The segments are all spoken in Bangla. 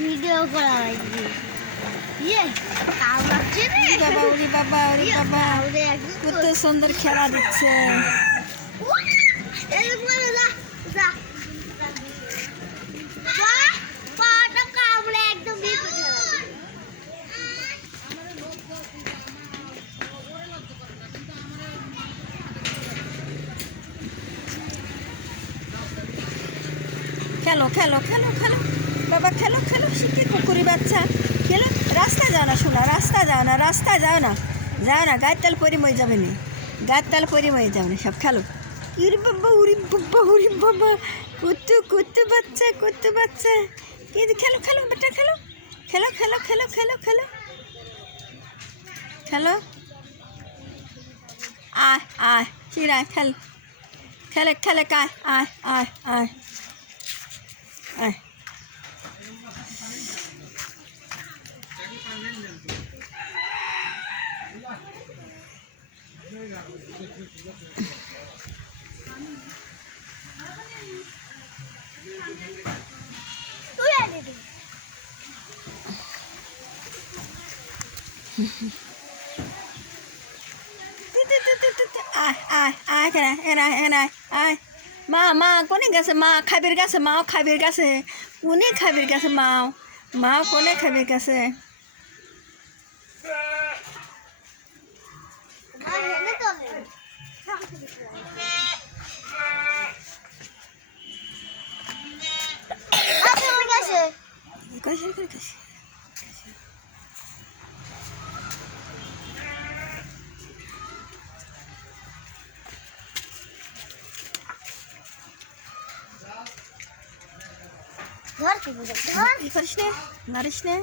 ভিডিও করা হয়েছে বাবা কত সুন্দর খেলা দিচ্ছে। খেলো খেলো খেলো খেলো বাবা, খেলো খেলো, শিখে কুকুরি বাচ্চা খেলো। রাস্তা যাও না শোনা, রাস্তা যাও না, রাস্তা যাও না, যাও না, গায়ের তাল পরি মরে যাবে না, গায়ের তাল পরি মরে যাবে না, সব খেলো। ইরে বাবা, উরি বাবা, উরি বাবা, কত কত বাচ্চা, কত বাচ্চা। কিন্তু খেলো খেলো বেটা, খেলো খেলো খেলো খেলো খেলো খেলো খেলো। আয় আয় চিরায় খেল, খেলে খেলে কায়, আয় আয় আয় আয়। মা মা কোনে গেছে, মা খাবির গেছে, মাও খাবির গেছে, কোনে খাবির গেছে, মাও মাও কোনে খাবির গেছে। করিস নে, মারিস নে।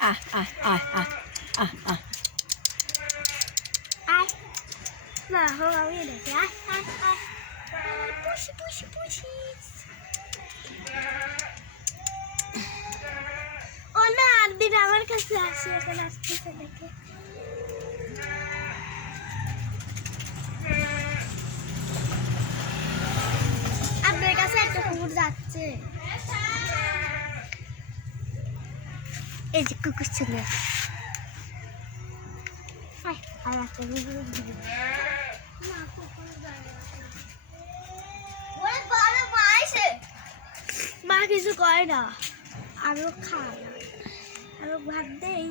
Ah, ah, ah, ah, ah, ah. Mà không có gì để ai ai ai pushi pushi pushi. Oh না আরবিন আমার কাছে আসে, এখন আসতেছে দেখে। আপনার কাছে একটা কুকুর যাচ্ছে, এই যে কুকুর চলে। মা কিছু কয় না, আরো খায়, আরো ভাত দেই।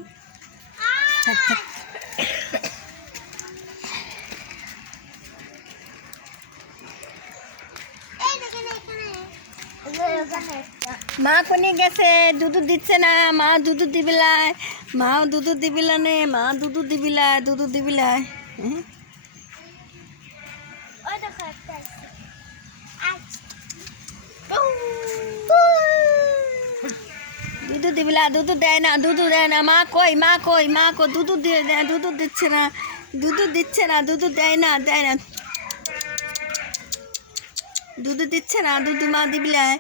মা কোনে গেছে, দুধ দিচ্ছে না, মা দুধ দিবিলায়, মাও দুধ দিবিলা নে, মা দুধ দিবিলায়, দুধ দিবিলায়। দুধ দিবিলা, দুধ দেয় না, দুধ দেয় না, মা কই, মা কই, মা কো দুধ দিয়ে দেয়, দুধ দিচ্ছে না, দুধ দিচ্ছে না, দুধ দেয় না, দেয় না, দুধ দিচ্ছে না, দুধ মা দিবিলায়।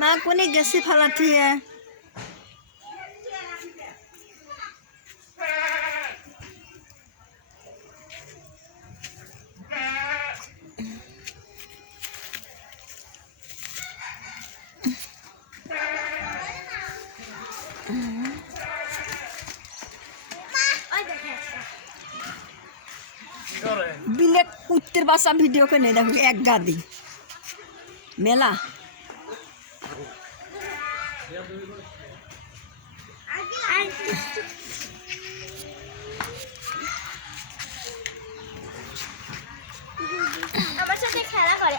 মা কোনে গেছে ফালাঠিয়ে। বিলে কুত্তের বাসা ভিডিও করে নেই, দেখো এক গাদি মেলা। আমার সাথে খেলা করে।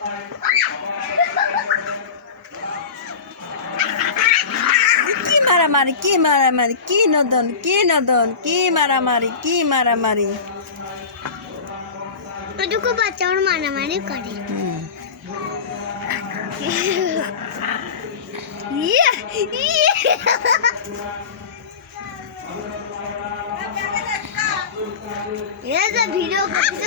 কি মারামারি কি মারামারি কি নদন কি নদন কি মারামারি কি মারামারি ওটুকু বাচ্চা ওর মারামারি করে এরা ভিডিও করতে